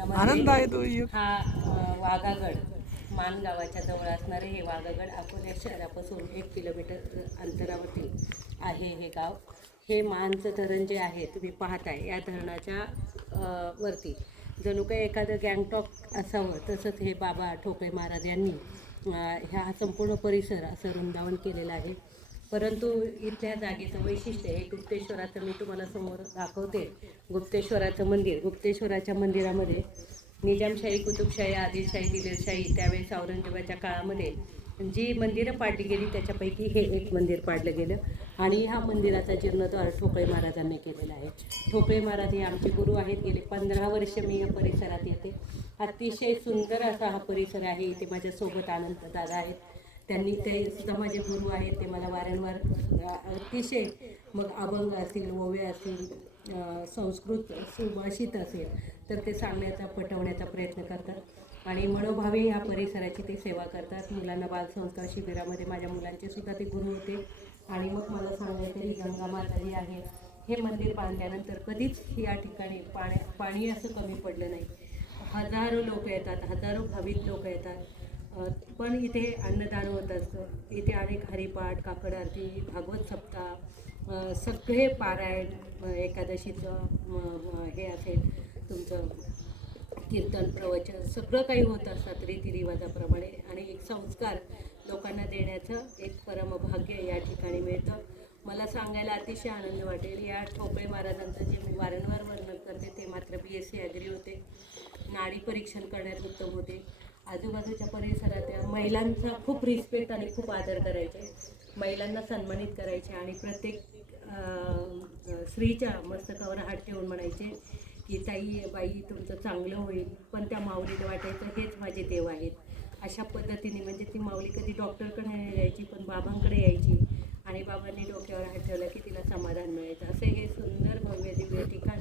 आनंद आहे तो हा वाघागड मान गावाच्या जवळ असणारे हे वाघागड अकोला शहरापासून 1 किलोमीटर अंतरावरती आहे हे गाव. हे मानचं धरण जे आहे तुम्ही पाहताय या धरणाच्या वरती जणू काही एखादं गँगटॉक असावं तसंच हे बाबा ठोकळे महाराज यांनी ह्या संपूर्ण परिसर असं वृंदावन केलेलं आहे. परंतु इथल्या जागेचं वैशिष्ट्य हे गुप्तेश्वराचं मी तुम्हाला समोर दाखवते. गुप्तेश्वराचं मंदिर, गुप्तेश्वराच्या मंदिरामध्ये निजामशाही, कुतुबशाही, आदिलशाही, दिलेरशाही त्यावेळेस औरंगजेबाच्या काळामध्ये जी मंदिरं पाडली गेली त्याच्यापैकी हे एक मंदिर पाडलं गेलं आणि ह्या मंदिराचा जीर्णोद्धार ठोकळे महाराजांनी केलेला आहे. ठोकळे महाराज हे आमचे गुरु आहेत. गेले 15 वर्ष मी या परिसरात येते. अतिशय सुंदर असा हा परिसर आहे. इथे माझ्यासोबत आनंद दादा आहेत, त्यांनी ते सुद्धा माझे गुरु आहेत. ते मला वारंवार अतिशय मग अभंग असतील, ओवे असतील, संस्कृत सुभाषित असेल तर ते सांगण्याचा पटवण्याचा प्रयत्न करतात आणि मनोभावे या परिसराची ते सेवा करतात. मुलांना बालसंस्कार शिबिरामध्ये माझ्या मुलांचे सुद्धा ते गुरु होते. आणि मग मला सांगायचं ही गंगा माता जी आहे, हे मंदिर बांधल्यानंतर कधीच या ठिकाणी पाणी असं कमी पडलं नाही. हजारो लोक येतात, हजारो भाविक लोक येतात. पण इथे अन्नदान होत असतं. इथे अनेक हरिपाठ, काकड आरती, भागवत सप्ताह, सगळे पारायण, एकादशीचं हे असेल तुमचं कीर्तन, प्रवचन सगळं काही होत असतात रीतिरिवाजाप्रमाणे. आणि एक संस्कार लोकांना देण्याचं एक परमभाग्य या ठिकाणी मिळतं. मला सांगायला अतिशय आनंद वाटेल. या ठोकळे महाराजांचं जे मी वारंवार वर्णन करते ते मात्र BSc ॲग्री होते. नाडी परीक्षण करण्यात उत्तम होते. आजूबाजूच्या परिसरात महिलांचा खूप रिस्पेक्ट आणि खूप आदर करायचे, महिलांना सन्मानित करायचे आणि प्रत्येक स्त्रीच्या मस्तकावर हात ठेवून म्हणायचे की ताई बाई तुमचं चांगलं होईल. पण त्या माऊलीला वाटायचं हेच माझे देव आहेत. अशा पद्धतीने म्हणजे ती माऊली कधी डॉक्टरकडे नाही यायची पण बाबांकडे यायची आणि बाबांनी डोक्यावर हात ठेवला की तिला समाधान मिळायचं. असे हे सुंदर भव्य दिव्य ठिकाण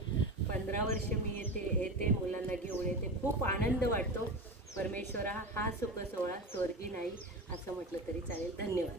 15 वर्ष मी येते मुलांना घेऊन येते. खूप आनंद वाटतो. परमेश्वरा हा सुख सोहळा स्वर्गी नाही असं म्हटलं तरी चालेल. धन्यवाद.